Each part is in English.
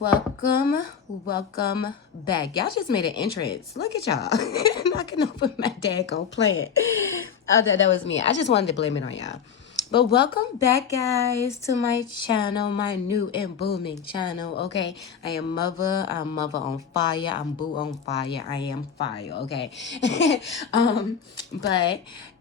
Welcome back. Y'all just made an entrance. Look at y'all. Knocking over my daggone plant. Oh, that was me. I just wanted to blame it on y'all. But welcome back, guys, to my channel, my new and booming channel, okay? I am Muva. I'm Muva on fire. I'm Boo on fire. I am fire, okay? And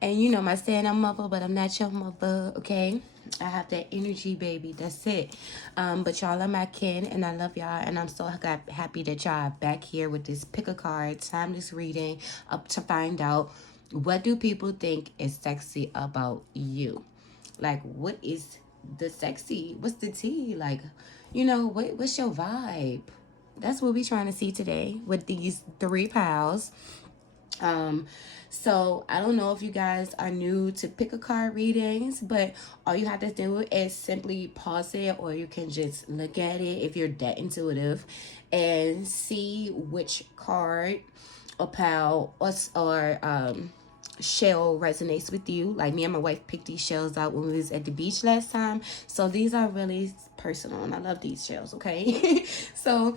you know my saying I'm Muva, but I'm not your mother, okay? I have that energy, baby. That's it. But y'all are my kin, and I love y'all, and I'm so happy that y'all are back here with this pick a card, timeless reading, up to find out what do people think is sexy about you. Like, what is the sexy? What's the tea? Like, what's your vibe? That's what we're trying to see today with these three pals. So I don't know if you guys are new to pick a card readings, but all you have to do is simply pause it, or you can just look at it if you're that intuitive and see which card or pal or shell resonates with you. Like me and my wife picked these shells out when we was at the beach last time, so these are really personal and I love these shells, okay? So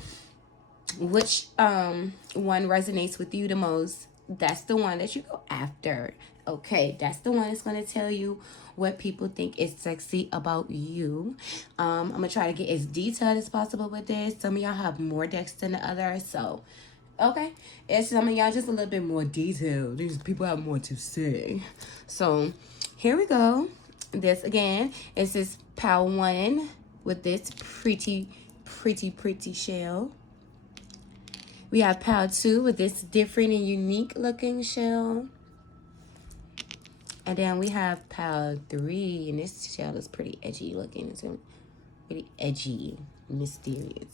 which one resonates with you the most, that's the one that you go after, okay? That's the one that's going to tell you what people think is sexy about you. I'm gonna try to get as detailed as possible with this. Some of y'all have more decks than the others, so okay, and some of y'all just a little bit more detailed. These people have more to say. So here we go. This again is this pal one with this pretty shell. We have pal two with this different and unique looking shell. And then we have pal three, and this shell is pretty edgy looking. It's pretty edgy, mysterious.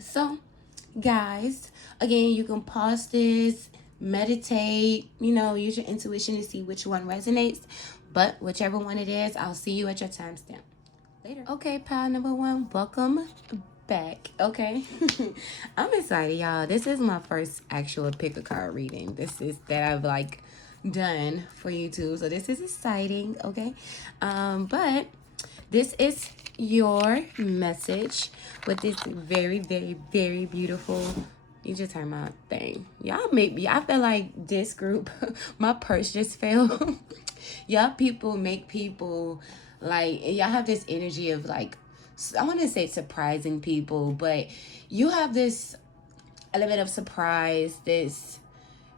So, guys, again, you can pause this, meditate, use your intuition to see which one resonates. But whichever one it is, I'll see you at your timestamp later. Okay, pal number one, welcome back. Okay. I'm excited, y'all. This is my first actual pick a card reading. This is that I've done for YouTube, so this is exciting. Okay. But this is your message with this very beautiful, you just time out thing. Y'all make me, I feel like this group my purse just fell. Y'all people make people y'all have this energy of I want to say surprising people, but you have this element of surprise. This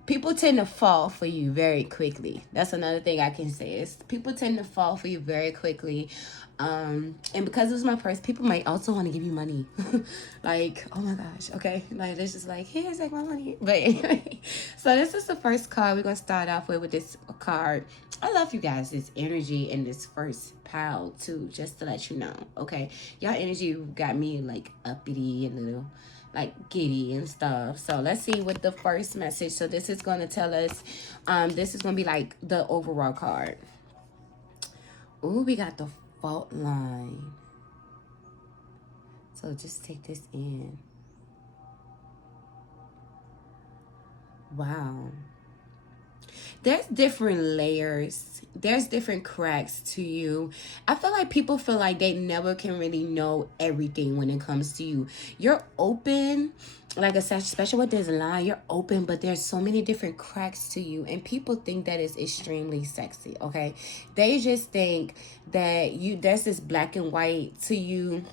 people tend to fall for you very quickly. That's another thing I can say is people tend to fall for you very quickly. And because it was my purse, people might also want to give you money. Oh my gosh, okay. It's just here's my money. But anyway, so this is the first card we're gonna start off with this card. I love you guys, this energy in this first pal too, just to let you know, okay? Y'all energy got me uppity and little giddy and stuff. So let's see what the first message. So this is going to tell us, this is going to be the overall card. Ooh, we got the fault line. So just take this in. Wow. There's different layers. There's different cracks to you. I feel like people feel like they never can really know everything when it comes to you. You're open, especially with this line, you're open, but there's so many different cracks to you, and people think that is extremely sexy, okay? They just think that there's this black and white to you.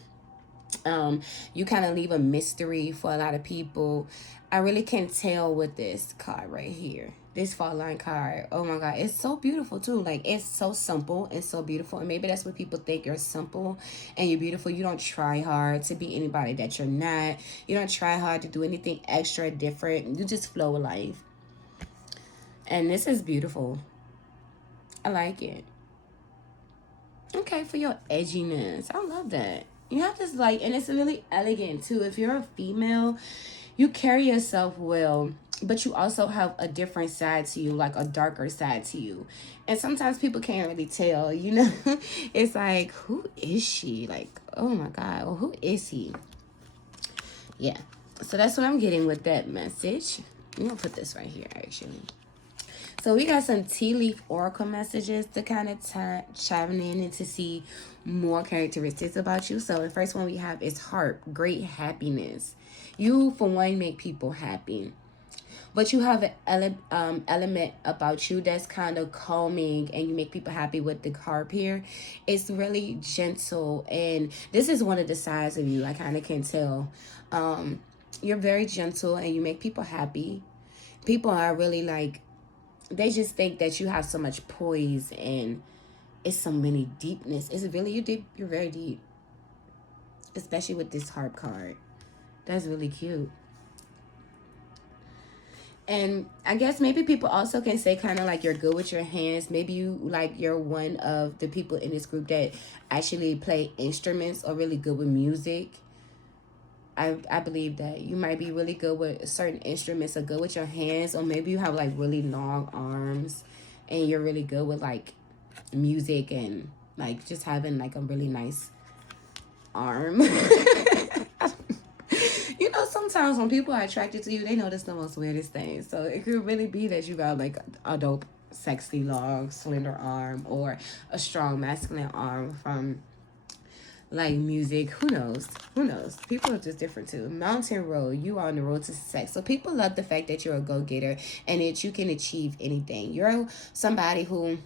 You kind of leave a mystery for a lot of people. I really can't tell with this card right here, this fault line card. Oh my god, it's so beautiful too. It's so simple and so beautiful, and maybe that's what people think. You're simple and you're beautiful. You don't try hard to be anybody that you're not. You don't try hard to do anything extra different. You just flow with life, and this is beautiful. I like it. Okay, for your edginess, I love that. You have this and it's really elegant too. If you're a female, you carry yourself well, but you also have a different side to you, a darker side to you. And sometimes people can't really tell, It's who is she? Oh my god, well, who is he? Yeah. So that's what I'm getting with that message. I'm gonna put this right here actually. So we got some tea leaf oracle messages to kind of chime in and to see more characteristics about you. So the first one we have is heart, great happiness. You, for one, make people happy. But you have an element about you that's kind of calming, and you make people happy with the harp here. It's really gentle, and this is one of the sides of you I kind of can tell. You're very gentle, and you make people happy. People are really like, they just think that you have so much poise, and it's so many deepness. It's really, you deep. You're very deep, especially with this harp card. That's really cute. And I guess maybe people also can say kind of like you're good with your hands. Maybe you like you're one of the people in this group that actually play instruments or really good with music. I believe that you might be really good with certain instruments or good with your hands, or maybe you have like really long arms and you're really good with like music and like just having like a really nice arm. You know, sometimes when people are attracted to you, they notice the most weirdest things. So it could really be that you got like a dope, sexy, long, slender arm, or a strong masculine arm from like music. Who knows? Who knows? People are just different too. Mountain road, you are on the road to success. So people love the fact that you're a go-getter and that you can achieve anything. You're somebody who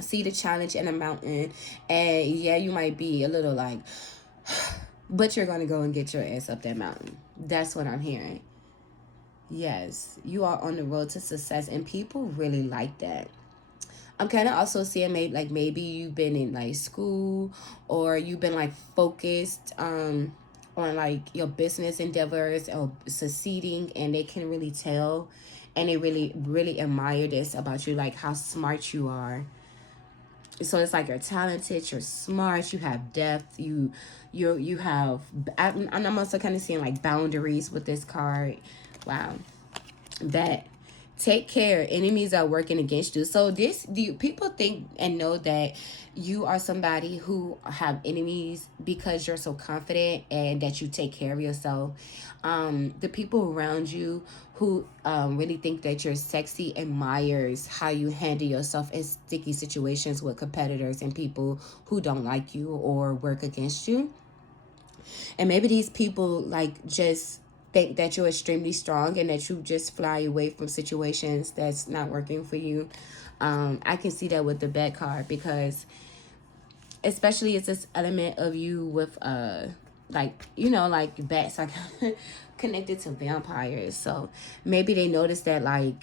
see the challenge in a mountain, and yeah, you might be a little like, but you're going to go and get your ass up that mountain. That's what I'm hearing. Yes, you are on the road to success, and people really like that. I'm kind of also seeing maybe you've been in like school, or you've been like focused on like your business endeavors or succeeding, and they can really tell, and they really admire this about you, like how smart you are. So it's like you're talented, you're smart, you have depth, you have. I'm also kind of seeing like boundaries with this card. Wow, that. Take care, enemies are working against you. So people think and know that you are somebody who have enemies because you're so confident and that you take care of yourself. The people around you who really think that you're sexy admires how you handle yourself in sticky situations with competitors and people who don't like you or work against you. And maybe these people like just think that you're extremely strong and that you just fly away from situations that's not working for you. I can see that with the Bat card, because especially it's this element of you with like, you know, like bats are connected to vampires. So maybe they notice that like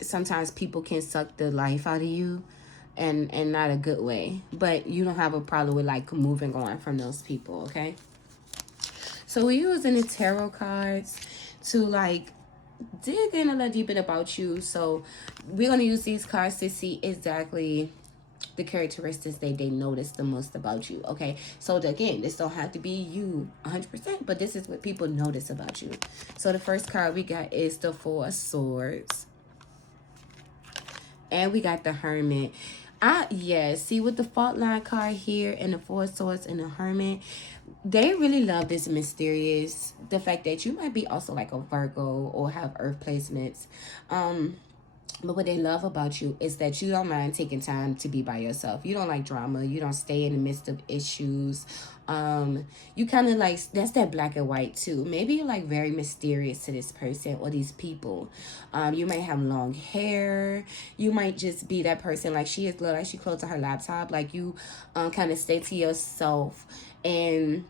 sometimes people can suck the life out of you, and not a good way. But you don't have a problem with like moving on from those people, okay? So we're using the tarot cards to like dig in a little deeper about you. So we're going to use these cards to see exactly the characteristics that they notice the most about you, okay? So again, this don't have to be you 100%, but this is what people notice about you. So the first card we got is the Four of Swords. And we got the Hermit. Yeah, see with the fault line card here and the Four of Swords and the Hermit, they really love this mysterious, the fact that you might be also like a Virgo or have earth placements. But what they love about you is that you don't mind taking time to be by yourself. You don't like drama. You don't stay in the midst of issues. You kind of like, that's that black and white too. Maybe you're like very mysterious to this person or these people. You might have long hair. You might just be that person, like she is, look like she close to her laptop. Like you kind of stay to yourself, and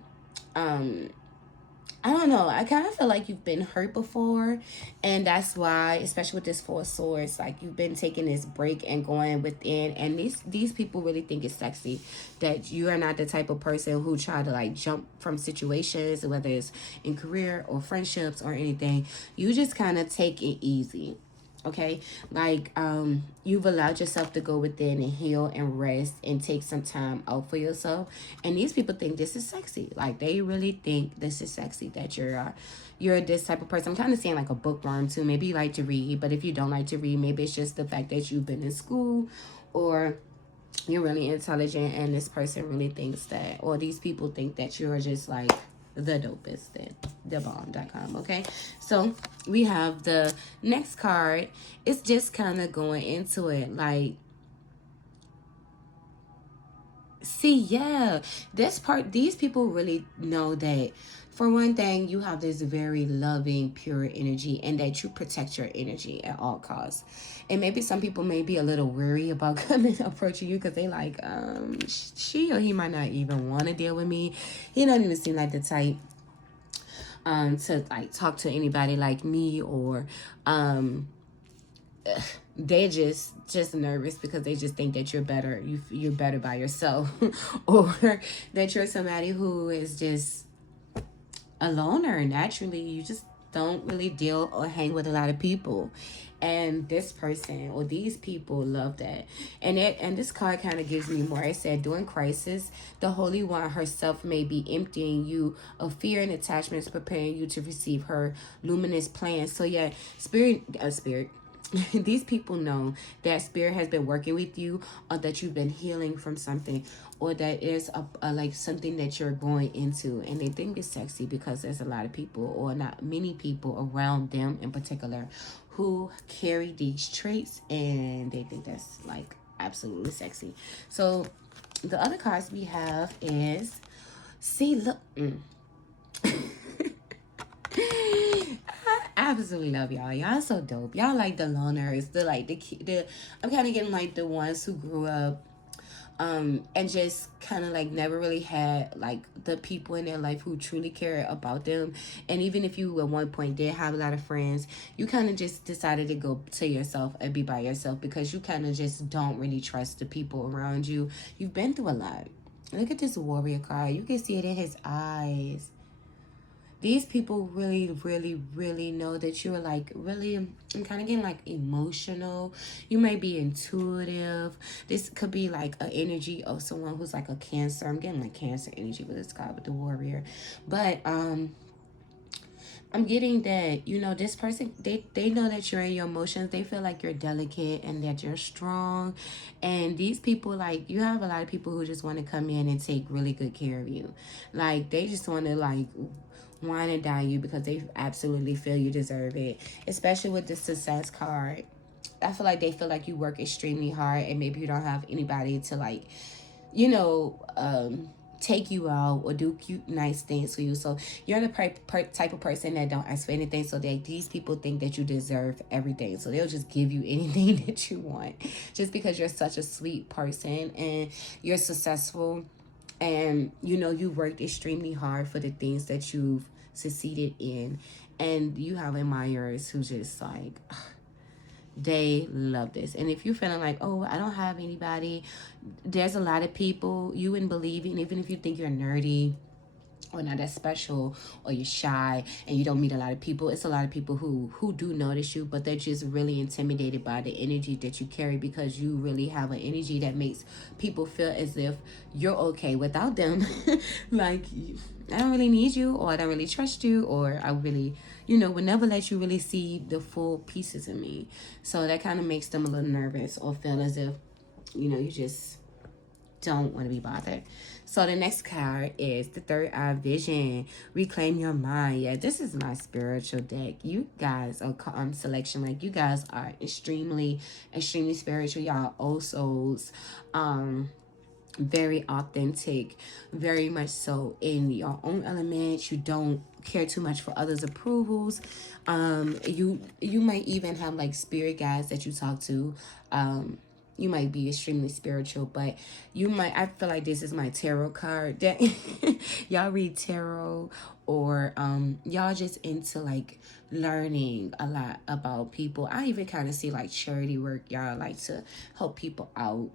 I don't know. I kind of feel like you've been hurt before, and that's why, especially with this Four of Swords, like you've been taking this break and going within, and these people really think it's sexy that you are not the type of person who try to like jump from situations, whether it's in career or friendships or anything. You just kind of take it easy. Okay, like you've allowed yourself to go within and heal and rest and take some time out for yourself, and these people think this is sexy. Like they really think this is sexy, that you're this type of person. I'm kind of seeing like a bookworm too. Maybe you like to read, but if you don't like to read, maybe it's just the fact that you've been in school, or you're really intelligent and this person really thinks that, or these people think that you're just like the dopest at thebomb.com. Okay, so we have the next card. It's just kind of going into it like, see, yeah, this part, these people really know that, for one thing, you have this very loving, pure energy, and that you protect your energy at all costs. And maybe some people may be a little weary about coming approaching you because they like, she or he might not even want to deal with me. He don't even seem like the type to like talk to anybody like me, or they just nervous because they just think that you're better, you're better by yourself, or that you're somebody who is just a loner naturally. You just don't really deal or hang with a lot of people, and this person or these people love that. And this card kind of gives me more. It said, during crisis, the Holy One herself may be emptying you of fear and attachments, preparing you to receive her luminous plans. So yeah, spirit these people know that spirit has been working with you, or that you've been healing from something, or that is a like something that you're going into, and they think it's sexy because there's a lot of people, or not many people around them in particular, who carry these traits, and they think that's like absolutely sexy. So the other cards we have is, see, look, I absolutely love y'all. Y'all so dope. Y'all like the loners, the like the I'm kind of getting like the ones who grew up and just kind of like never really had like the people in their life who truly care about them. And even if you at one point did have a lot of friends, you kind of just decided to go to yourself and be by yourself because you kind of just don't really trust the people around you. You've been through a lot. Look at this warrior card. You can see it in his eyes. These people really, really, really know that you're like really, I'm kind of getting like emotional. You may be intuitive. This could be like an energy of someone who's like a Cancer. I'm getting like Cancer energy with this guy with the warrior. But I'm getting that, you know, this person, they know that you're in your emotions. They feel like you're delicate and that you're strong. And these people, like, you have a lot of people who just want to come in and take really good care of you. Like, they just want to, like, wine and dine you because they absolutely feel you deserve it. Especially with the success card. I feel like they feel like you work extremely hard and maybe you don't have anybody to, like, you know, take you out or do cute, nice things for you. So you're the type of person that don't ask for anything. So that these people think that you deserve everything. So they'll just give you anything that you want just because you're such a sweet person and you're successful. And, you know, you worked extremely hard for the things that you've succeeded in. And you have admirers who just like, they love this. And if you're feeling like, oh, I don't have anybody, there's a lot of people you wouldn't believe in, even if you think you're nerdy or not that special, or you're shy and you don't meet a lot of people. It's a lot of people who do notice you, but they're just really intimidated by the energy that you carry, because you really have an energy that makes people feel as if you're okay without them. Like, I don't really need you, or I don't really trust you, or I really, you know, would never let you really see the full pieces of me. So that kind of makes them a little nervous, or feel as if, you know, you just don't want to be bothered. So the next card is the Third Eye Vision. Reclaim your mind. Yeah, this is my spiritual deck. You guys are selection. Like, you guys are extremely, extremely spiritual. Y'all old souls. Very authentic, very much so in your own element. You don't care too much for others' approvals. You might even have like spirit guides that you talk to. You might be extremely spiritual, but you might, I feel like this is my tarot card that y'all read tarot, or y'all just into like learning a lot about people. I even kind of see like charity work. Y'all like to help people out.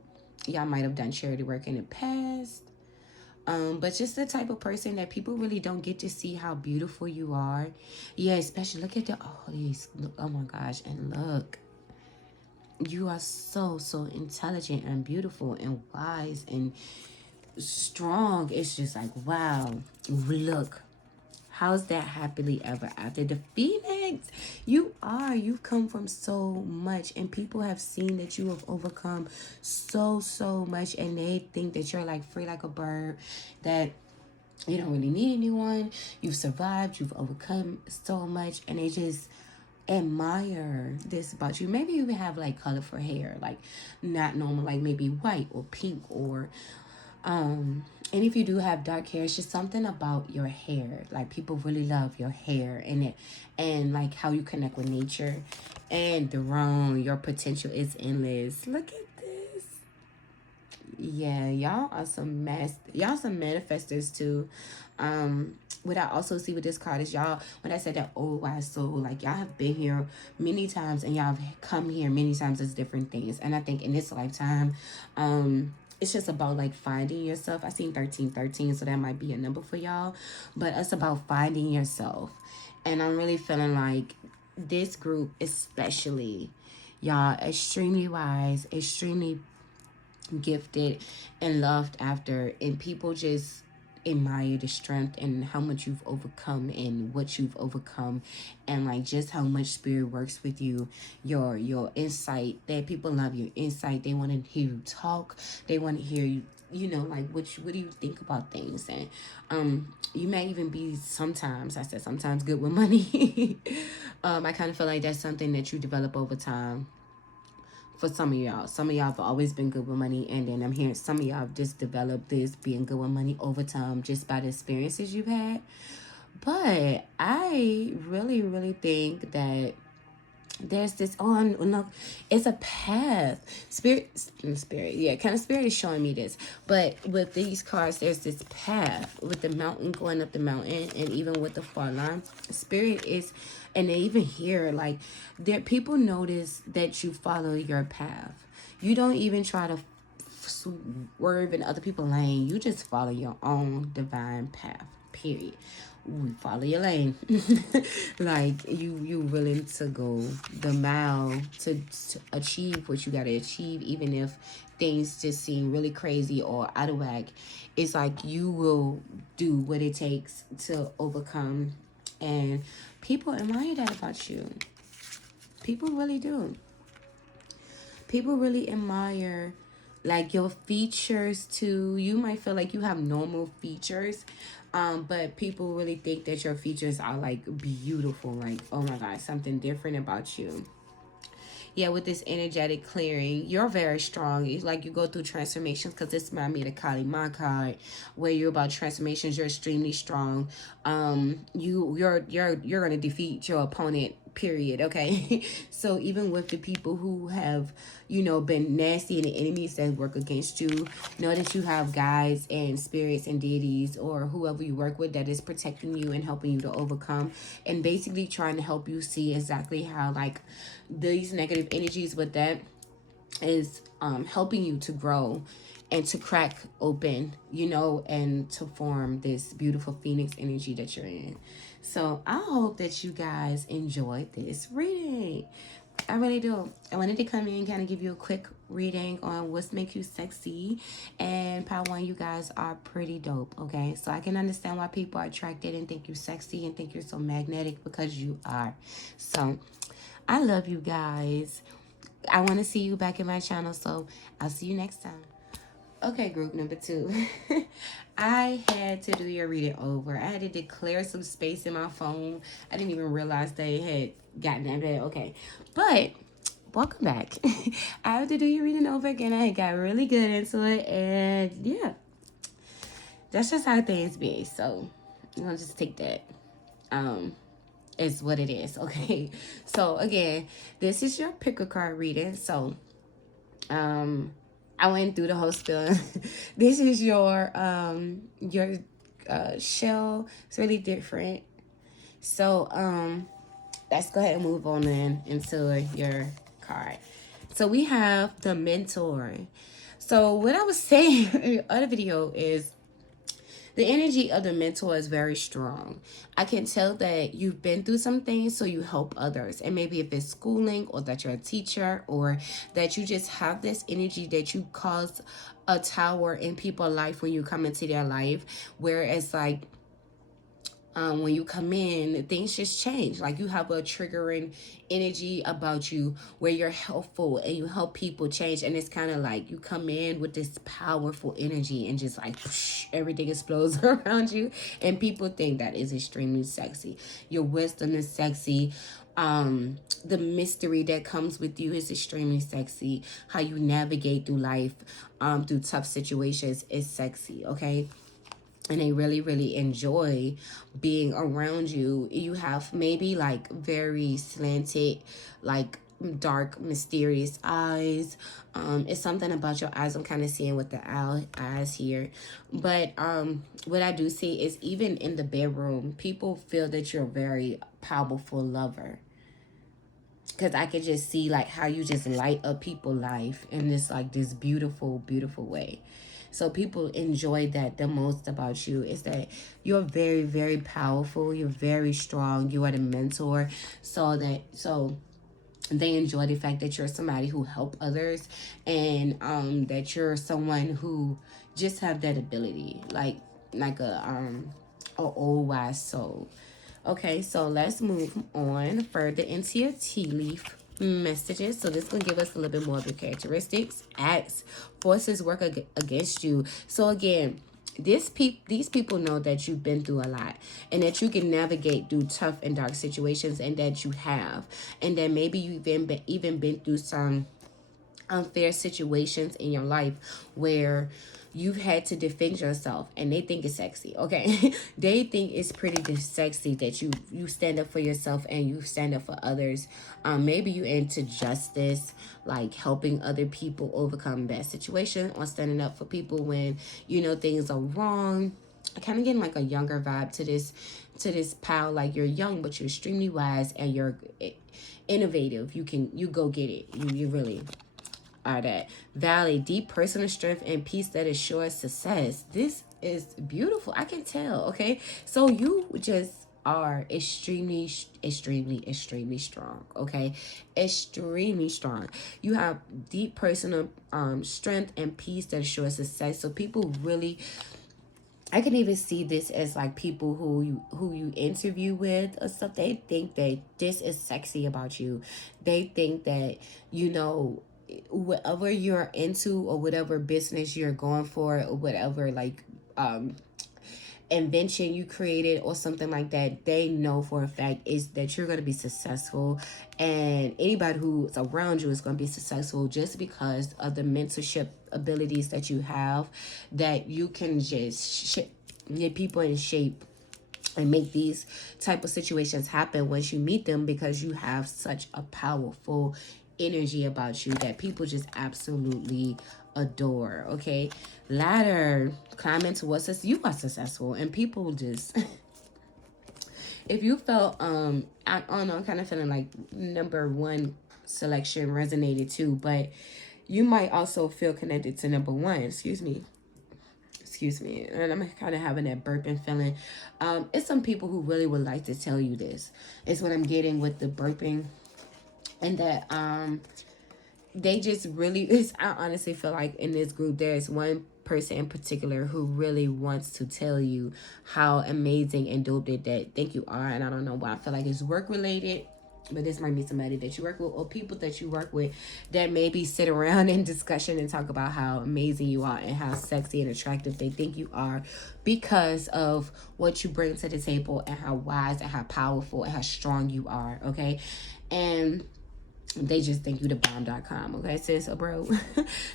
Y'all might have done charity work in the past. But just the type of person that people really don't get to see how beautiful you are. Yeah, especially look at look, oh my gosh, and look. You are so, so intelligent and beautiful and wise and strong. It's just like, wow, look. How's that happily ever after? The Phoenix, you've come from so much, and people have seen that you have overcome so, so much, and they think that you're like free like a bird, that You don't really need anyone. You've survived. You've overcome so much. And they just admire this about you. Maybe you even have like colorful hair, like not normal, like maybe white or pink or and if you do have dark hair, it's just something about your hair. Like people really love your hair and it, and like how you connect with nature. And the wrong, your potential is endless. Look at this. Yeah, y'all some manifestors too. What I also see with this card is y'all, when I said that old wise soul, like y'all have been here many times and y'all have come here many times as different things. And I think in this lifetime, it's just about like finding yourself. I seen 1313, so that might be a number for y'all. But it's about finding yourself. And I'm really feeling like this group especially, y'all extremely wise, extremely gifted and loved after, and people just admire the strength and how much you've overcome and what you've overcome, and like just how much spirit works with you, your insight. That people love your insight. They want to hear you talk. They want to hear you, you know, like what do you think about things. And you may even be sometimes, I said sometimes, good with money. I kind of feel like that's something that you develop over time. For some of y'all, have always been good with money, and then I'm hearing some of y'all have just developed this being good with money over time just by the experiences you've had. But I really think that there's this no, it's a path. Spirit, yeah, kind of spirit is showing me this. But with these cards, there's this path with the mountain, going up the mountain, and even with the far line, spirit is, and they even hear like there people notice that you follow your path. You don't even try to swerve in other people's lane. You just follow your own divine path, period. Ooh, follow your lane. Like you willing to go the mile to achieve what you got to achieve, even if things just seem really crazy or out of whack. It's like you will do what it takes to overcome, and people admire that about you. People really do. People really admire like your features too. You might feel like you have normal features, but people really think that your features are like beautiful, like oh my god, something different about you. Yeah, with this energetic clearing, you're very strong. It's like you go through transformations, because this reminds me of the Kali Ma card, where you're about transformations. You're extremely strong. You're gonna defeat your opponent. Period. Okay. So even with the people who have, you know, been nasty and the enemies that work against you, know that you have guides and spirits and deities or whoever you work with that is protecting you and helping you to overcome, and basically trying to help you see exactly how like these negative energies with that is helping you to grow and to crack open, you know, and to form this beautiful phoenix energy that you're in. So I hope that you guys enjoyed this reading. I really do. I wanted to come in and kind of give you a quick reading on what's make you sexy. And part one, you guys are pretty dope, okay? So I can understand why people are attracted and think you're sexy and think you're so magnetic, because you are. So I love you guys. I want to see you back in my channel, so I'll see you next time. Okay, group number 2. I had to do your reading over. I had to declare some space in my phone. I didn't even realize they had gotten that bad. Okay, but welcome back. I have to do your reading over again. I got really good into it, and yeah, that's just how things be. So I'm gonna just take that. Is what it is. Okay, so again, this is your pick a card reading. So I went through the whole spiel. This is your shell. It's really different. So let's go ahead and move on into your card. So we have the mentor. So what I was saying in the other video is the energy of the mentor is very strong. I can tell that you've been through some things, so you help others. And maybe if it's schooling, or that you're a teacher, or that you just have this energy that you cause a tower in people's life when you come into their life, where it's like when you come in, things just change. Like you have a triggering energy about you where you're helpful and you help people change. And it's kind of like you come in with this powerful energy and just like whoosh, everything explodes around you. And people think that is extremely sexy. Your wisdom is sexy. The mystery that comes with you is extremely sexy. How you navigate through life, through tough situations is sexy, okay? And they really, really enjoy being around you. You have maybe like very slanted, like dark, mysterious eyes. It's something about your eyes I'm kind of seeing with the eyes here. But what I do see is even in the bedroom, people feel that you're a very powerful lover. Because I could just see like how you just light up people's life in this like this beautiful, beautiful way. So people enjoy that the most about you is that you're very, very powerful. You're very strong. You are the mentor. So they enjoy the fact that you're somebody who help others, and that you're someone who just have that ability, like a old wise soul. Okay, so let's move on further into your tea leaf messages. So this will give us a little bit more of your characteristics. Acts, forces work against you. So again, these people know that you've been through a lot and that you can navigate through tough and dark situations, and that you have, and that maybe you've even been through some unfair situations in your life where you've had to defend yourself, and they think it's sexy, okay? They think it's pretty sexy that you stand up for yourself and you stand up for others. Maybe you into justice, like helping other people overcome bad situation, or standing up for people when you know things are wrong. I kind of getting like a younger vibe to this pile. Like you're young but you're extremely wise and you're innovative. You go get it. You really are that. Valley, deep personal strength and peace that assures success. This is beautiful. I can tell, okay? So you just are extremely strong, okay? Extremely strong. You have deep personal strength and peace that assures success. So people really, I can even see this as like people who you interview with or stuff. They think that this is sexy about you. They think that, you know, whatever you're into or whatever business you're going for or whatever like invention you created or something like that, they know for a fact is that you're going to be successful, and anybody who's around you is going to be successful just because of the mentorship abilities that you have, that you can just get people in shape and make these type of situations happen once you meet them, because you have such a powerful energy about you that people just absolutely adore. Okay, ladder, climb into what's this, you are successful, and people just if you felt I don't know, I'm kind of feeling like number one selection resonated too, but you might also feel connected to number one. Excuse me, and I'm kind of having that burping feeling. It's some people who really would like to tell you this. It's what I'm getting with the burping, and that they just really, I honestly feel like in this group there's one person in particular who really wants to tell you how amazing and dope that they think you are. And I don't know why I feel like it's work related, but this might be somebody that you work with or people that you work with that maybe sit around in discussion and talk about how amazing you are and how sexy and attractive they think you are because of what you bring to the table and how wise and how powerful and how strong you are, okay? And they just think you the bomb.com, okay, sis or bro?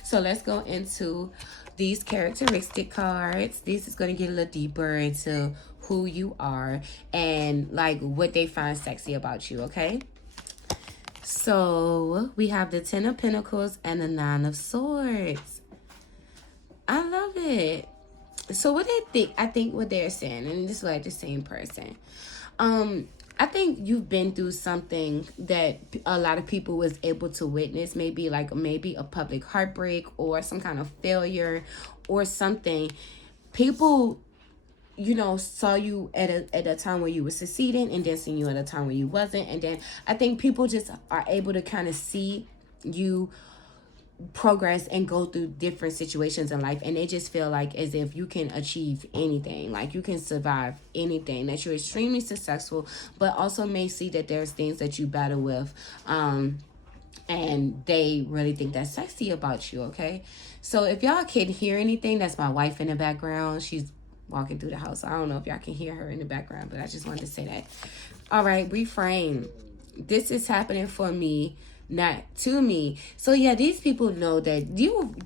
So let's go into these characteristic cards. This is going to get a little deeper into who you are and like what they find sexy about you, okay? So we have the 10 of Pentacles and the 9 of Swords. I love it. So what they think, I think what they're saying, and this is like the same person. I think you've been through something that a lot of people was able to witness, maybe a public heartbreak or some kind of failure or something. People, you know, saw you at a time where you were succeeding, and then seeing you at a time where you wasn't. And then I think people just are able to kind of see you progress and go through different situations in life, and they just feel like as if you can achieve anything, like you can survive anything, that you're extremely successful, but also may see that there's things that you battle with, and they really think that's sexy about you. Okay, so if y'all can hear anything, that's my wife in the background. She's walking through the house. I don't know if y'all can hear her in the background, but I just wanted to say that. All right, reframe. This is happening for me, not to me. So yeah, these people know that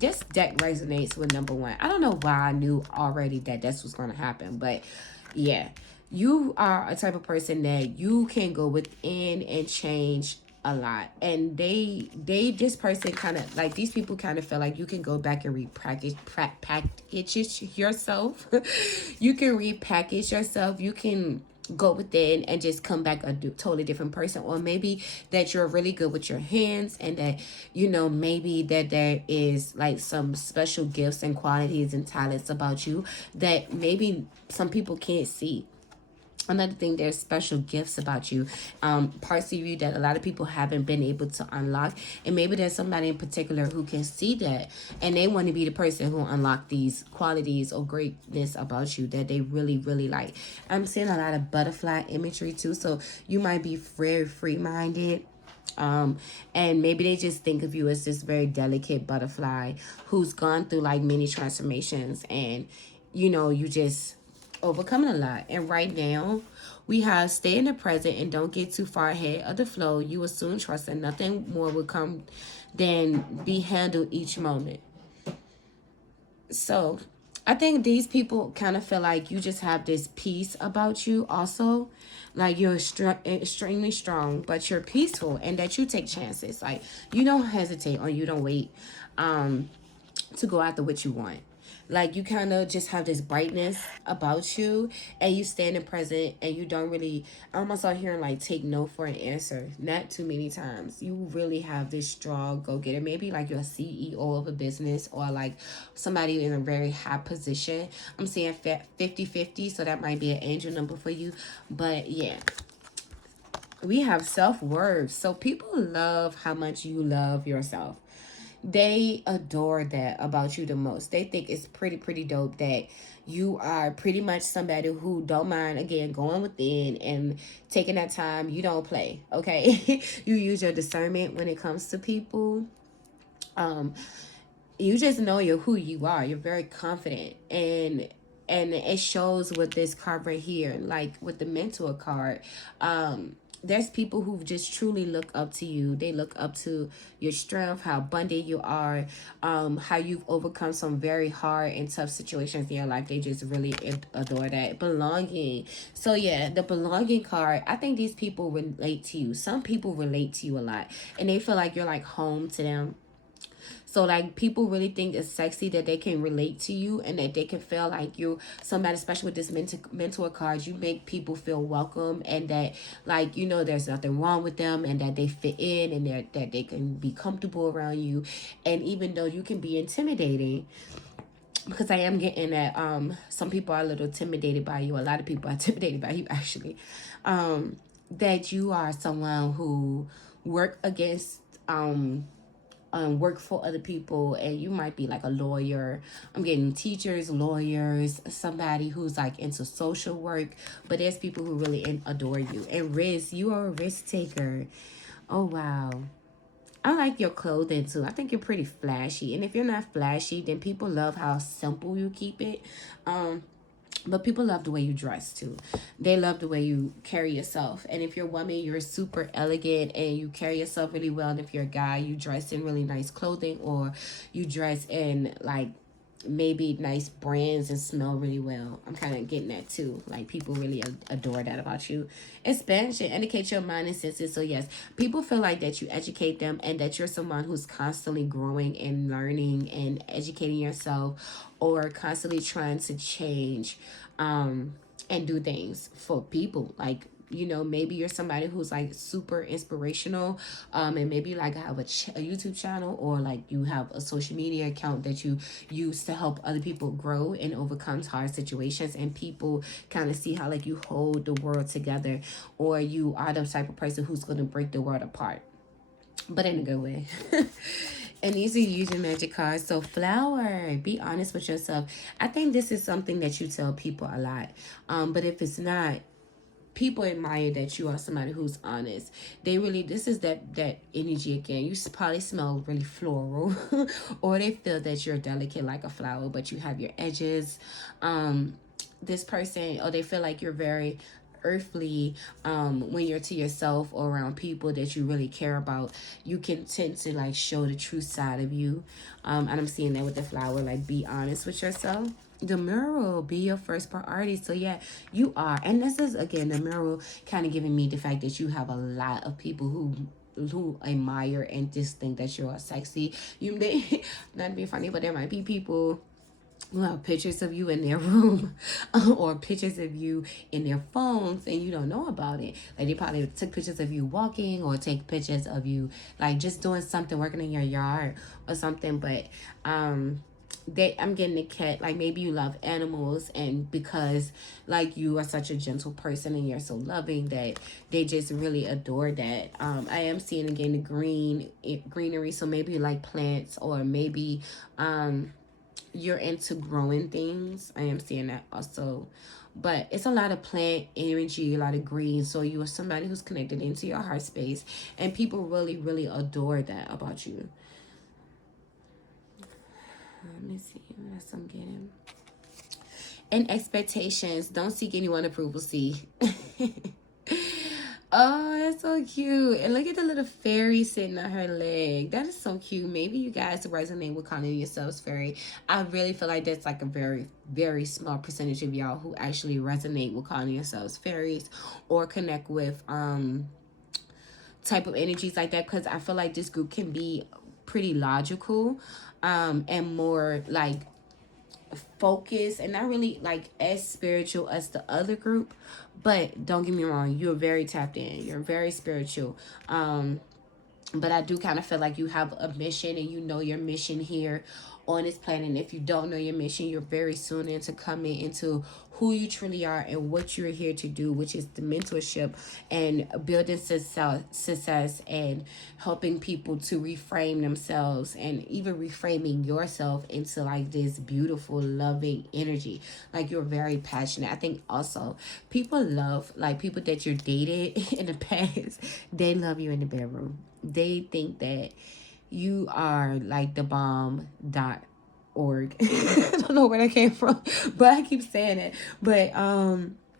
this deck resonates with number one. I don't know why I knew already that this was going to happen, but yeah, you are a type of person that you can go within and change a lot, and this person kind of like, these people kind of feel like you can go back and package yourself. You can repackage yourself. You can go within and just come back a totally different person, or maybe that you're really good with your hands, and that maybe that there is like some special gifts and qualities and talents about you that maybe some people can't see. Another thing, there's special gifts about you, parts of you that a lot of people haven't been able to unlock, and maybe there's somebody in particular who can see that, and they want to be the person who unlock these qualities or greatness about you that they really, really like. I'm seeing a lot of butterfly imagery too, so you might be very free-minded, and maybe they just think of you as this very delicate butterfly who's gone through like many transformations, and you just overcoming a lot. And right now we have stay in the present and don't get too far ahead of the flow. You will soon trust that nothing more will come than be handled each moment. So I think these people kind of feel like you just have this peace about you also, like you're extremely strong, but you're peaceful, and that you take chances. Like you don't hesitate or you don't wait to go after what you want. Like you kind of just have this brightness about you, and you stand in present, and you don't really, I almost start hearing like take no for an answer, not too many times. You really have this strong go-getter, maybe like you're a CEO of a business, or like somebody in a very high position. I'm seeing 50-50, so that might be an angel number for you. But yeah, we have self-worth. So people love how much you love yourself. They adore that about you the most. They think it's pretty dope that you are pretty much somebody who don't mind, again, going within and taking that time. You don't play, okay? You use your discernment when it comes to people. You just know who you are. You're very confident, and it shows with this card right here, like with the mentor card. There's people who just truly look up to you. They look up to your strength, how abundant you are, how you've overcome some very hard and tough situations in your life. They just really adore that. Belonging. So yeah, the belonging card, I think these people relate to you. Some people relate to you a lot, and they feel like you're like home to them. So like people really think it's sexy that they can relate to you, and that they can feel like you're somebody special. With this mentor card, you make people feel welcome, and that like there's nothing wrong with them, and that they fit in, and that they can be comfortable around you. And even though you can be intimidating, because I am getting that some people are a little intimidated by you. A lot of people are intimidated by you actually. That you are someone who work against work for other people, and you might be like a lawyer. I'm getting teachers, lawyers, somebody who's like into social work, but there's people who really adore you. And risk, you are a risk taker. Oh wow, I like your clothing too. I think you're pretty flashy, and if you're not flashy, then people love how simple you keep it. But people love the way you dress too. They love the way you carry yourself. And if you're a woman, you're super elegant and you carry yourself really well. And if you're a guy, you dress in really nice clothing, or you dress in like maybe nice brands and smell really well. I'm kind of getting that too. Like people really adore that about you. Expansion, educate your mind and senses. So yes, people feel like that you educate them, and that you're someone who's constantly growing and learning and educating yourself, or constantly trying to change and do things for people. Like maybe you're somebody who's like super inspirational, and maybe you like have a YouTube channel, or like you have a social media account that you use to help other people grow and overcome hard situations, and people kind of see how like you hold the world together, or you are the type of person who's going to break the world apart, but in a good way. And these are using magic cards. So flower, be honest with yourself. I think this is something that you tell people a lot. But if it's not, people admire that you are somebody who's honest. They really, this is that energy again. You probably smell really floral, or they feel that you're delicate like a flower, but you have your edges. This person, or they feel like you're very earthly when you're to yourself or around people that you really care about. You can tend to like show the true side of you, and I'm seeing that with the flower. Like, be honest with yourself. The mirror, be your first priority. So yeah, you are. And this is again the mirror kind of giving me the fact that you have a lot of people who admire and just think that you're sexy. You may not to be funny, but there might be people who have pictures of you in their room or pictures of you in their phones, and you don't know about it. Like, they probably took pictures of you walking, or take pictures of you like just doing something, working in your yard or something. But I'm getting a cat, like maybe you love animals, and because like you are such a gentle person and you're so loving, that they just really adore that. I am seeing again the greenery, so maybe you like plants, or maybe you're into growing things. I am seeing that also. But it's a lot of plant energy, a lot of green. So you are somebody who's connected into your heart space, and people really, really adore that about you. Let me see what else I'm getting. And expectations. Don't seek anyone approval. See. Oh, that's so cute. And look at the little fairy sitting on her leg. That is so cute. Maybe you guys resonate with calling yourselves fairy. I really feel like that's like a very, very small percentage of y'all who actually resonate with calling yourselves fairies, or connect with type of energies like that. Because I feel like this group can be pretty logical and more like focused, and not really like as spiritual as the other group. But don't get me wrong, you're very tapped in, you're very spiritual. But I do kind of feel like you have a mission, and you know your mission here on this planet. And if you don't know your mission, you're very soon into coming into who you truly are and what you're here to do, which is the mentorship and building success and helping people to reframe themselves, and even reframing yourself into like this beautiful, loving energy. Like, you're very passionate. I think also people love, like, people that you're dated in the past, they love you in the bedroom. They think that you are like the bomb.org. I don't know where that came from, but I keep saying it. But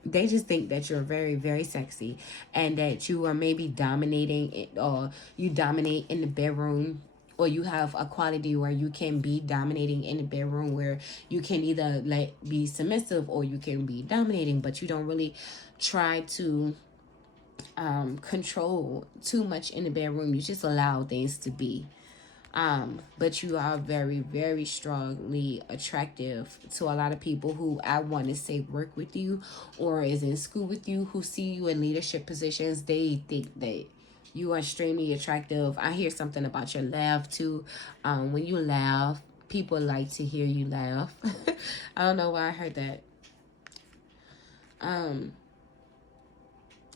they just think that you're very, very sexy, and that you are maybe dominating it, or you dominate in the bedroom, or you have a quality where you can be dominating in the bedroom, where you can either be submissive, or you can be dominating, but you don't really try to control too much in the bedroom. You just allow things to be. But you are very, very strongly attractive to a lot of people who, I want to say, work with you or is in school with you, who see you in leadership positions. They think that you are extremely attractive. I hear something about your laugh too. When you laugh, people like to hear you laugh. I don't know why I heard that.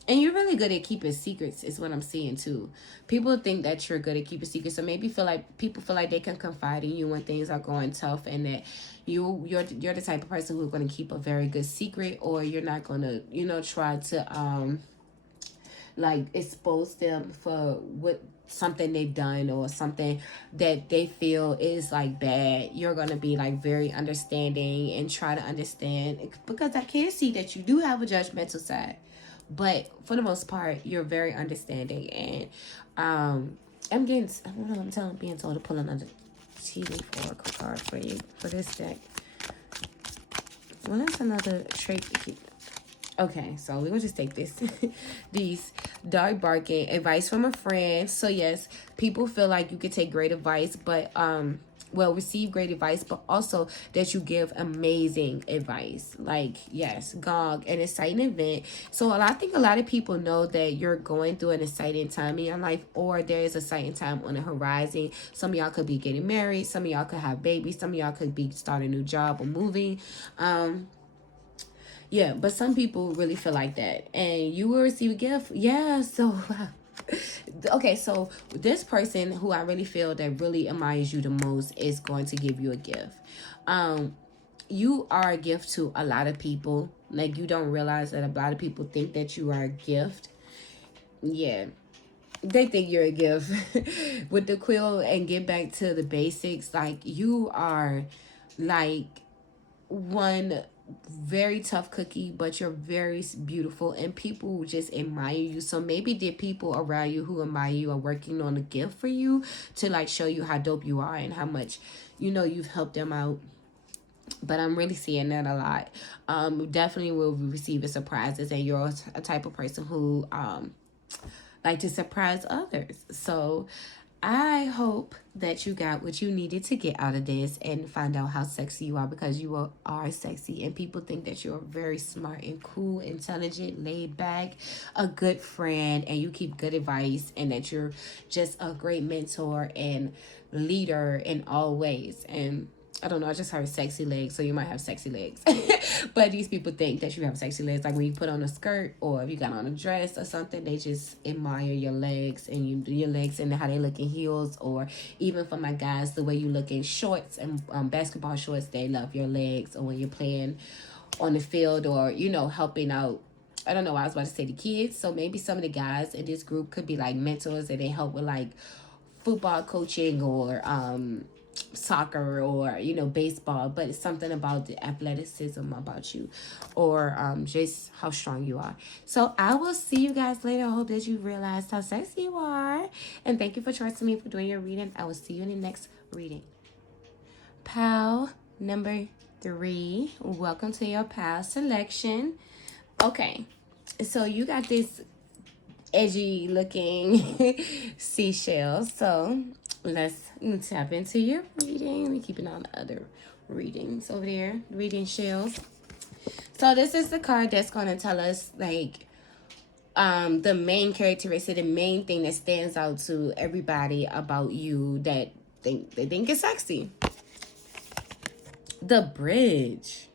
And you're really good at keeping secrets, is what I'm seeing too. People think that you're good at keeping secrets, so maybe people feel like they can confide in you when things are going tough, and that you're the type of person who's going to keep a very good secret, or you're not going to try to like expose them for what something they've done, or something that they feel is like bad. You're going to be like very understanding and try to understand, because I can see that you do have a judgmental side. But for the most part, you're very understanding. And I'm being told to pull another cheating oracle card for you for this deck. Well, that's another trait. Okay, so we will just take this. These dark barking, advice from a friend. So yes, people feel like you could take great advice, but receive great advice, but also that you give amazing advice. Like, yes, GOG, an exciting event. So I think a lot of people know that you're going through an exciting time in your life, or there is a exciting time on the horizon. Some of y'all could be getting married. Some of y'all could have babies. Some of y'all could be starting a new job or moving. Yeah, but some people really feel like that. And you will receive a gift. Yeah, so Okay, so this person who I really feel that really admires you the most is going to give you a gift. You are a gift to a lot of people. Like, you don't realize that a lot of people think that you are a gift. Yeah, they think you're a gift. With the quill and get back to the basics, like, you are like one very tough cookie, but you're very beautiful and people just admire you. So maybe the people around you who admire you are working on a gift for you to like show you how dope you are and how much you've helped them out. But I'm really seeing that a lot. Definitely will receive surprises, and you're a type of person who like to surprise others. So I hope that you got what you needed to get out of this and find out how sexy you are, because you are sexy and people think that you're very smart and cool, intelligent, laid back, a good friend, and you keep good advice, and that you're just a great mentor and leader in all ways. And I don't know, I just heard sexy legs, so you might have sexy legs. But these people think that you have sexy legs. Like when you put on a skirt or if you got on a dress or something, they just admire your legs, and you do your legs and how they look in heels. Or even for my guys, the way you look in shorts and basketball shorts, they love your legs. Or when you're playing on the field or, helping out. I don't know why I was about to say the kids. So maybe some of the guys in this group could be like mentors, and they help with like football coaching or soccer or baseball, but it's something about the athleticism about you, or just how strong you are. So I will see you guys later. I hope that you realized how sexy you are, and thank you for trusting me for doing your reading. I will see you in the next reading. Pal number 3, welcome to your pal selection. Okay, so you got this edgy looking seashell. So let's tap into your reading. We're keeping all the other readings over there, reading shells. So this is the card that's going to tell us like the main characteristic, the main thing that stands out to everybody about you that they think is sexy. The Bridge.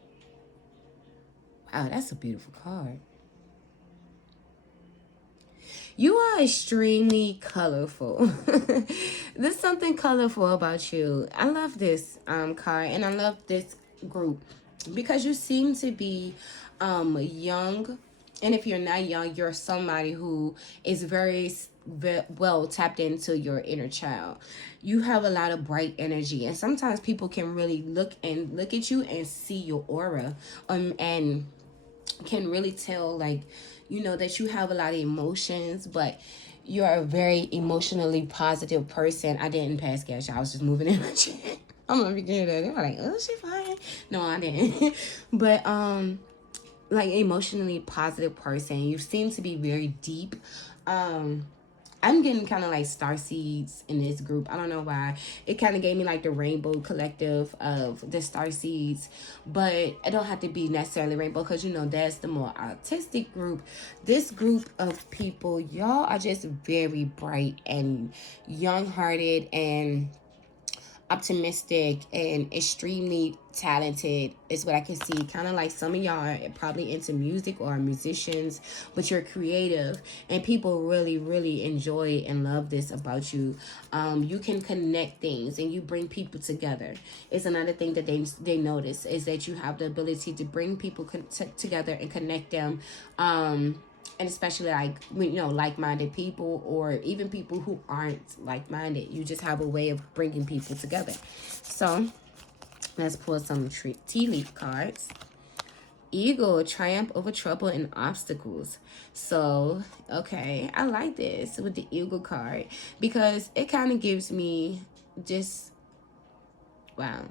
Wow, that's a beautiful card. You are extremely colorful. There's something colorful about you. I love this card, and I love this group because you seem to be young. And if you're not young, you're somebody who is very well tapped into your inner child. You have a lot of bright energy, and sometimes people can really look at you and see your aura, and can really tell like that you have a lot of emotions, but you're a very emotionally positive person. I didn't pass gas. I was just moving in my chair. I'm gonna be good at it. They were like, oh, she fine. No, I didn't. But like emotionally positive person. You seem to be very deep. I'm getting kind of like star seeds in this group. I don't know why. It kind of gave me like the rainbow collective of the star seeds. But it don't have to be necessarily rainbow, because, that's the more artistic group. This group of people, y'all are just very bright and young-hearted and optimistic and extremely talented is what I can see. Kind of like some of y'all are probably into music or musicians, but you're creative, and people really, really enjoy and love this about you. You can connect things and you bring people together. It's another thing that they notice is that you have the ability to bring people together and connect them. And especially like like-minded people, or even people who aren't like-minded. You just have a way of bringing people together. So let's pull some tea leaf cards. Eagle, triumph over trouble and obstacles. So okay, I like this with the eagle card because it kind of gives me just wow.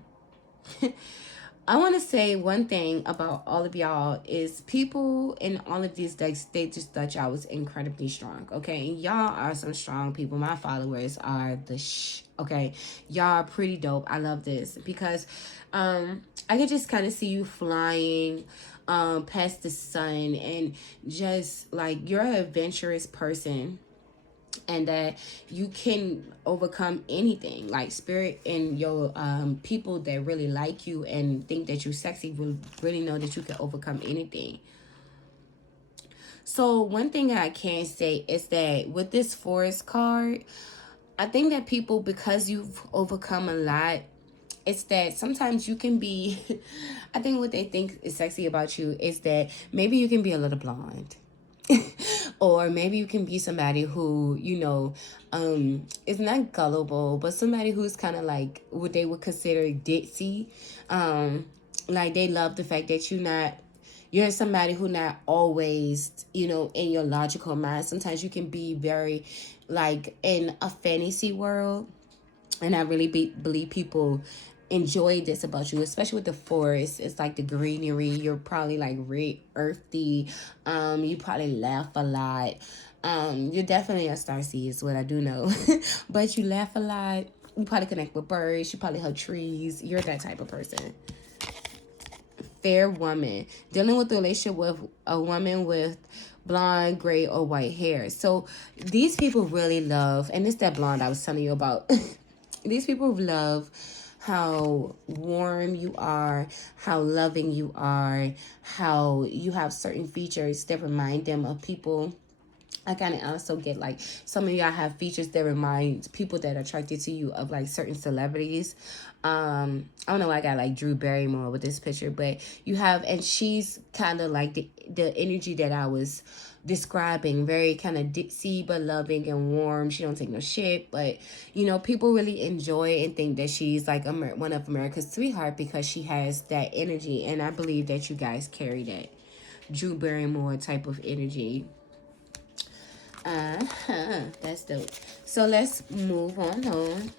I want to say one thing about all of y'all is people in all of these decks, they just thought y'all was incredibly strong, okay? And y'all are some strong people. My followers are okay? Y'all are pretty dope. I love this because I can just kind of see you flying past the sun, and just like you're an adventurous person, and that you can overcome anything. Like spirit and your people that really like you and think that you're sexy will really know that you can overcome anything. So one thing I can say is that with this Forest card, I think that people, because you've overcome a lot, it's that sometimes you can be, I think what they think is sexy about you is that maybe you can be a little blonde. Or maybe you can be somebody who, is not gullible, but somebody who's kind of like what they would consider ditzy. Like they love the fact that you're somebody who not always, in your logical mind. Sometimes you can be very like in a fantasy world, and I really believe people enjoy this about you, especially with the forest. It's like the greenery. You're probably like very earthy. You probably laugh a lot. You're definitely a starseed is what I do know. But you laugh a lot. You probably connect with birds. You probably hug trees. You're that type of person. Fair woman, dealing with a relationship with a woman with blonde, gray, or white hair. So these people really love, and it's that blonde I was telling you about. These people love how warm you are, how loving you are, how you have certain features that remind them of people. I kind of also get like some of y'all have features that remind people that are attracted to you of like certain celebrities. I don't know why I got like Drew Barrymore with this picture, but you have, and she's kind of like the energy that I was describing, very kind of ditzy but loving and warm. She don't take no shit, but people really enjoy and think that she's like one of America's sweetheart because she has that energy, and I believe that you guys carry that Drew Barrymore type of energy. That's dope. So let's move on.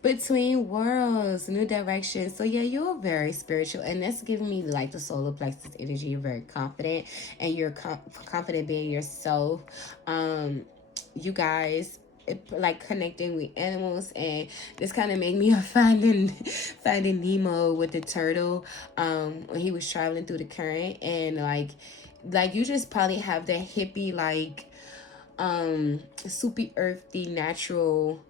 Between worlds, new direction. So yeah, you're very spiritual, and that's giving me like the solar plexus energy. You're very confident, and you're confident being yourself. You guys, like connecting with animals, and this kind of made me a finding Nemo with the turtle. When he was traveling through the current, and like you just probably have that hippie super earthy natural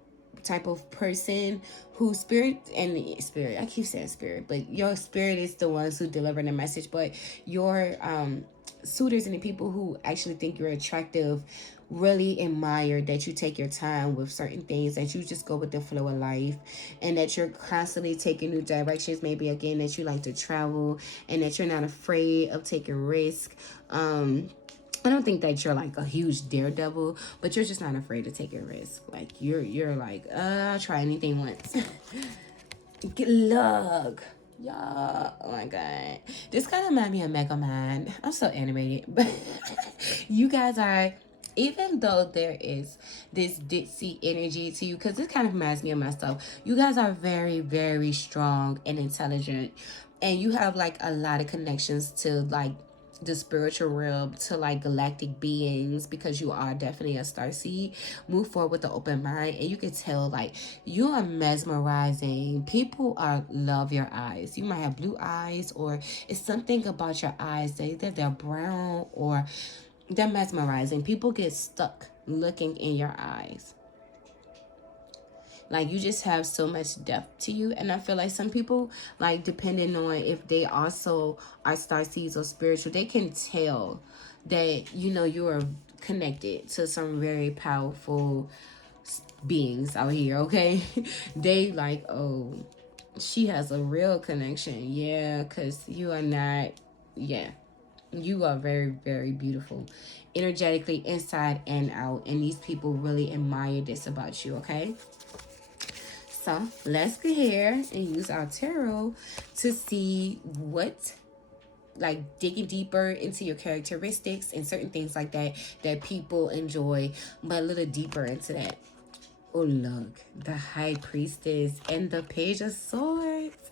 type of person whose spirit, I keep saying spirit, but your spirit is the ones who deliver the message, but your suitors and the people who actually think you're attractive really admire that you take your time with certain things, that you just go with the flow of life, and that you're constantly taking new directions. Maybe again that you like to travel, and that you're not afraid of taking risk. I don't think that you're like a huge daredevil, but you're just not afraid to take a risk. Like you're like, I'll try anything once. Get luck. Yeah. Oh my god. This kind of reminds me of Mega Man. I'm so animated. But you guys are, even though there is this ditzy energy to you, because this kind of reminds me of myself, you guys are very, very strong and intelligent. And you have like a lot of connections to like the spiritual realm, to like galactic beings, because you are definitely a starseed. Move forward with the open mind, and you can tell like you are mesmerizing. People are love your eyes. You might have blue eyes, or it's something about your eyes that they're brown, or they're mesmerizing. People get stuck looking in your eyes. Like you just have so much depth to you, and I feel like some people, like depending on if they also are starseeds or spiritual, they can tell that you are connected to some very powerful beings out here. Okay, they like, oh, she has a real connection. Yeah, because you are not. Yeah, you are very, very beautiful, energetically inside and out, and these people really admire this about you. Okay. So let's go here and use our tarot to see what, like digging deeper into your characteristics and certain things like that people enjoy, but a little deeper into that. Oh look, the High Priestess and the Page of Swords.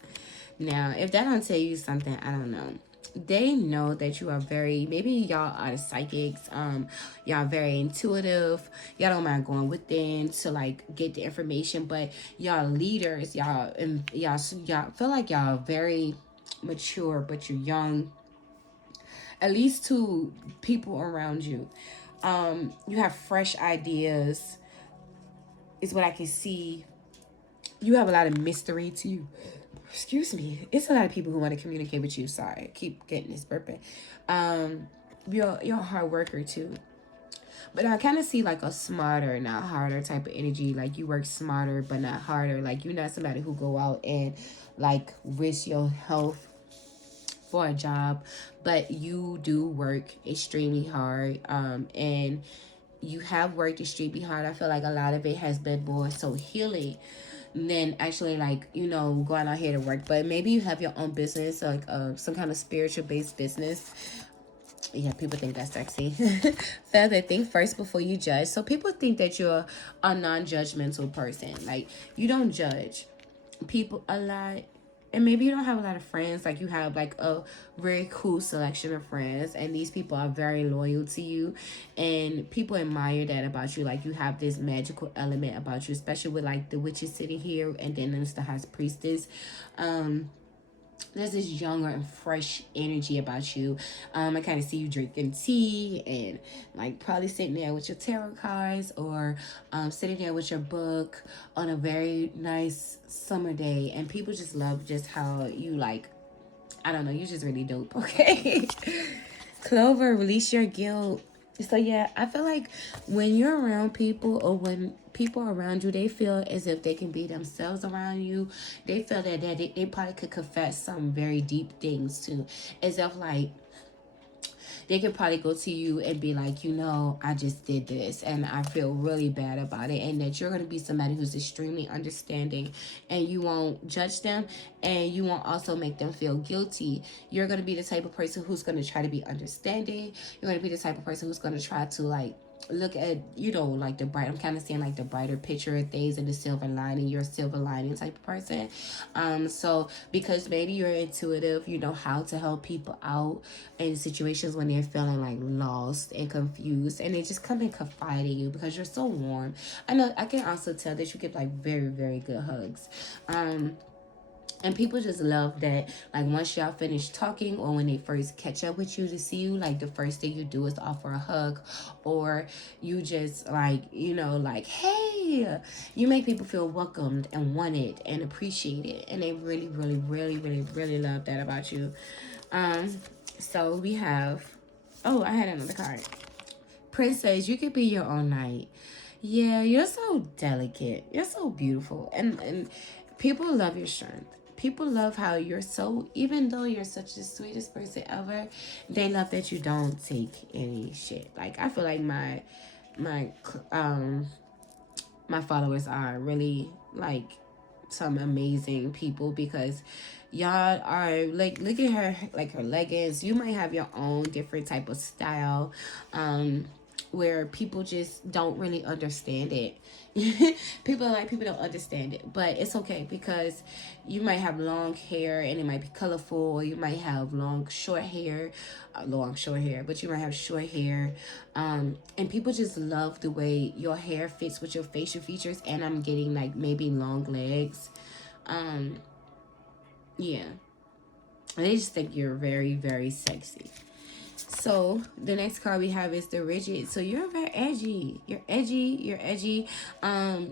Now, if that don't tell you something, I don't know. They know that you are maybe y'all are psychics, y'all very intuitive, y'all don't mind going within to like get the information, but y'all leaders, y'all feel like y'all are very mature, but you're young, at least to people around you. You have fresh ideas is what I can see. You have a lot of mystery to you. Excuse me. It's a lot of people who want to communicate with you. Sorry, I keep getting this burping. you're a hard worker too. But I kind of see like a smarter, not harder type of energy. Like you work smarter, but not harder. Like you're not somebody who go out and like risk your health for a job, but you do work extremely hard. And you have worked extremely hard. I feel like a lot of it has been more so healing than actually like, you know, going out here to work. But maybe you have your own business, like some kind of spiritual based business. Yeah, people think that's sexy. Feather, think first before you judge. So people think that you're a non-judgmental person. Like you don't judge people a lot. And maybe you don't have a lot of friends. Like you have like a very cool selection of friends, and these people are very loyal to you, and people admire that about you. Like you have this magical element about you, especially with like the witches sitting here, and then there's the high priestess. There's this younger and fresh energy about you. I kind of see you drinking tea and like probably sitting there with your tarot cards, or sitting there with your book on a very nice summer day. And people just love just how you like, I don't know, you're just really dope, okay? Clover, release your guilt. So yeah, I feel like when you're around people, or when people are around you, they feel as if they can be themselves around you. They feel that they probably could confess some very deep things too. As if like they could probably go to you and be like, you know, I just did this and I feel really bad about it. And that you're going to be somebody who's extremely understanding, and you won't judge them, and you won't also make them feel guilty. You're going to be the type of person who's going to try to be understanding. You're going to be the type of person who's going to try to like look at, you know, like the bright, I'm kind of seeing like the brighter picture of things and the silver lining. You're a silver lining type of person. So because maybe you're intuitive, you know how to help people out in situations when they're feeling like lost and confused, and they just come and confide in you because you're so warm. I know I can also tell that you give like very, very good hugs. And people just love that, like, once y'all finish talking, or when they first catch up with you to see you, like, the first thing you do is offer a hug, or you just, like, you know, like, hey, you make people feel welcomed and wanted and appreciated. And they really, really, really, really, really love that about you. So we have, oh, I had another card. Princess, you could be your own knight. Yeah, you're so delicate. You're so beautiful. And people love your strength. People love how you're so, even though you're such the sweetest person ever, they love that you don't take any shit. Like, I feel like my my followers are really like some amazing people, because y'all are like, look at her, like her leggings. You might have your own different type of style, where people just don't really understand it. People don't understand it, but it's okay, because you might have long hair and it might be colorful, or you might have long short hair, but you might have short hair, and people just love the way your hair fits with your facial features. And I'm getting like maybe long legs. Yeah, they just think you're very, very sexy. So the next card we have is the Rigid. So you're very edgy. You're edgy.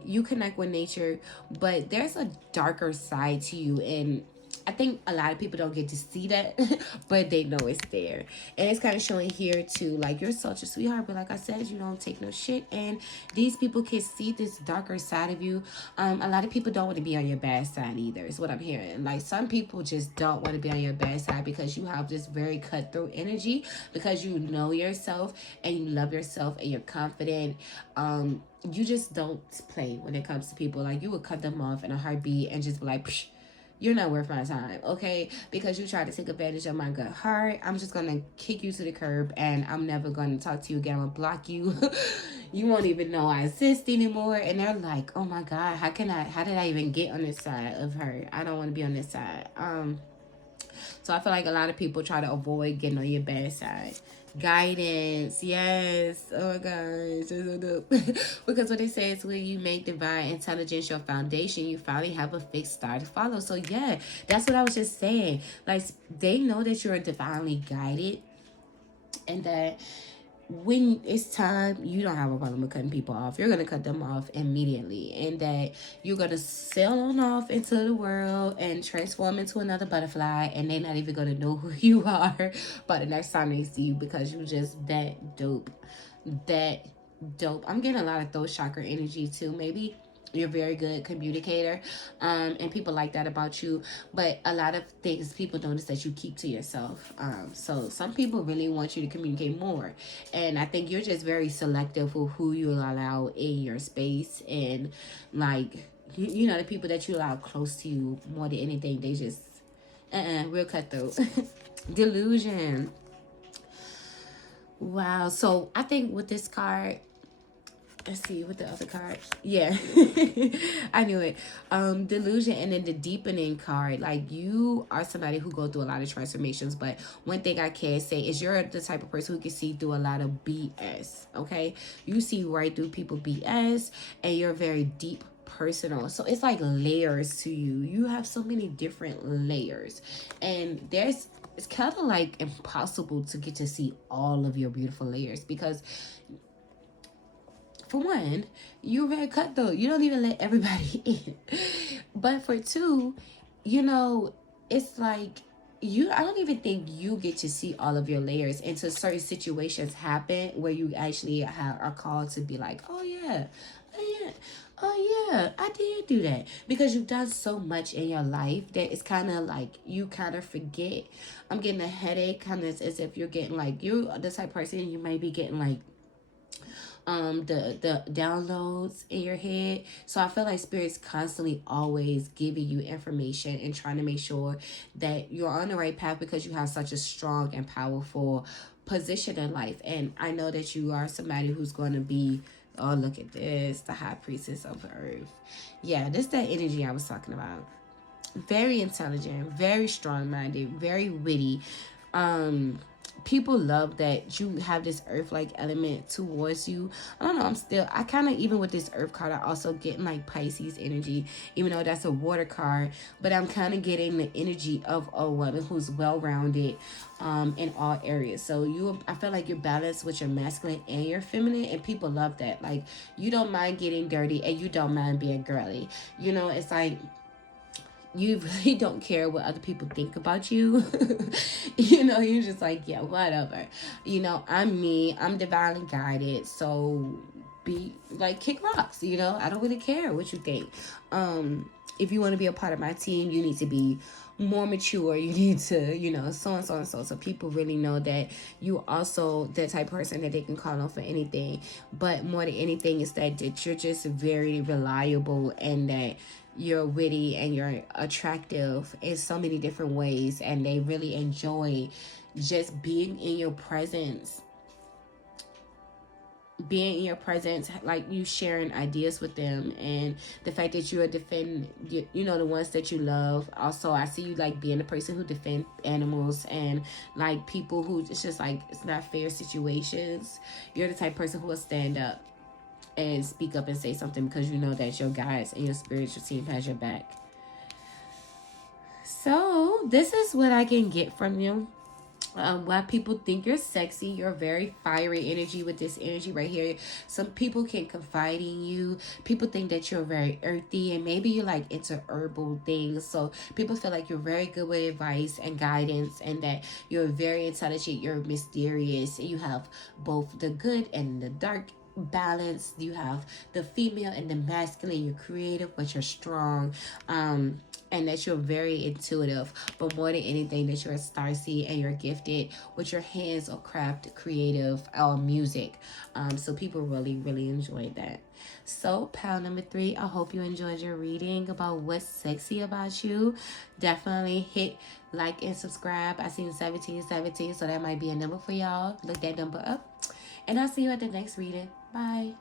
You connect with nature, but there's a darker side to you, and I think a lot of people don't get to see that, but they know it's there. And it's kind of showing here too, like, you're such a sweetheart, but like I said, you don't take no shit. And these people can see this darker side of you. A lot of people don't want to be on your bad side either, is what I'm hearing. Like, some people just don't want to be on your bad side, because you have this very cutthroat energy, because you know yourself and you love yourself and you're confident. You just don't play when it comes to people. Like, you would cut them off in a heartbeat and just be like, psh, you're not worth my time, okay? Because you tried to take advantage of my good heart. I'm just gonna kick you to the curb, and I'm never gonna talk to you again. I'm gonna block you. You won't even know I exist anymore. And they're like, oh my God, how did I even get on this side of her? I don't want to be on this side. So I feel like a lot of people try to avoid getting on your bad side. Guidance, yes. Oh my gosh, because what they say is, when you make divine intelligence your foundation, you finally have a fixed star to follow. So yeah, that's what I was just saying. Like, they know that you're divinely guided, and that when it's time, you don't have a problem with cutting people off. You're gonna cut them off immediately, and that you're gonna sail on off into the world and transform into another butterfly, and they're not even gonna know who you are by the next time they see you, because you're just that dope. That dope. I'm getting a lot of throat chakra energy too. Maybe you're a very good communicator, and people like that about you, but a lot of things people notice that you keep to yourself. So some people really want you to communicate more, and I think you're just very selective with who you allow in your space, and like you know, the people that you allow close to you more than anything, they just real cutthroat. Delusion. Wow. So I think with this card, let's see with the other card. Yeah. I knew it. Delusion, and then the deepening card. Like, you are somebody who go through a lot of transformations, but one thing I can say is you're the type of person who can see through a lot of BS. Okay, you see right through people BS, and you're very deep personal. So it's like layers to you. You have so many different layers, and it's kind of like impossible to get to see all of your beautiful layers, because for one, you're very cutthroat. You don't even let everybody in. But for two, you know, it's like I don't even think you get to see all of your layers until certain situations happen where you actually are called to be like, oh yeah, oh yeah, oh yeah, I did do that. Because you've done so much in your life that it's kind of like you kind of forget. I'm getting a headache, kind of as if you're getting like, you're the type of person, you might be getting like the downloads in your head. So I feel like spirit's constantly always giving you information and trying to make sure that you're on the right path, because you have such a strong and powerful position in life. And I know that you are somebody who's going to be, oh, look at this, the high priestess of the earth. Yeah, this is that energy I was talking about. Very intelligent, very strong-minded, very witty. People love that you have this earth-like element towards you. I don't know, I kind of, even with this earth card, I also getting like Pisces energy, even though that's a water card, but I'm kind of getting the energy of a woman who's well-rounded in all areas. So I feel like you're balanced with your masculine and your feminine, and people love that. Like, you don't mind getting dirty, and you don't mind being girly. You know, it's like, you really don't care what other people think about you. You know, you're just like, yeah, whatever. You know, I'm me. I'm divinely guided. So be like, kick rocks. You know, I don't really care what you think. If you want to be a part of my team, you need to be more mature. You need to, you know, so and so and so. So people really know that you also that type of person that they can call on for anything. But more than anything is that you're just very reliable, and that you're witty and you're attractive in so many different ways, and they really enjoy just being in your presence, like you sharing ideas with them, and the fact that you are you know, the ones that you love. Also, I see you like being the person who defend animals, and like people who, it's just like, it's not fair situations. You're the type of person who will stand up and speak up and say something, because you know that your guides and your spiritual team has your back. So this is what I can get from you. Why people think you're sexy. You're very fiery energy with this energy right here. Some people can confide in you. People think that you're very earthy, and maybe you're like into herbal things. So people feel like you're very good with advice and guidance, and that you're very intelligent, you're mysterious, and you have both the good and the dark balance. You have the female and the masculine. You're creative, but you're strong. And that you're very intuitive, but more than anything, that you're a starseed and you're gifted with your hands or craft, creative, or music. So people really, really enjoy that. So pile number 3, I hope you enjoyed your reading about what's sexy about you. Definitely hit like and subscribe. I seen 1717, so that might be a number for y'all. Look that number up. And I'll see you at the next reading. Bye.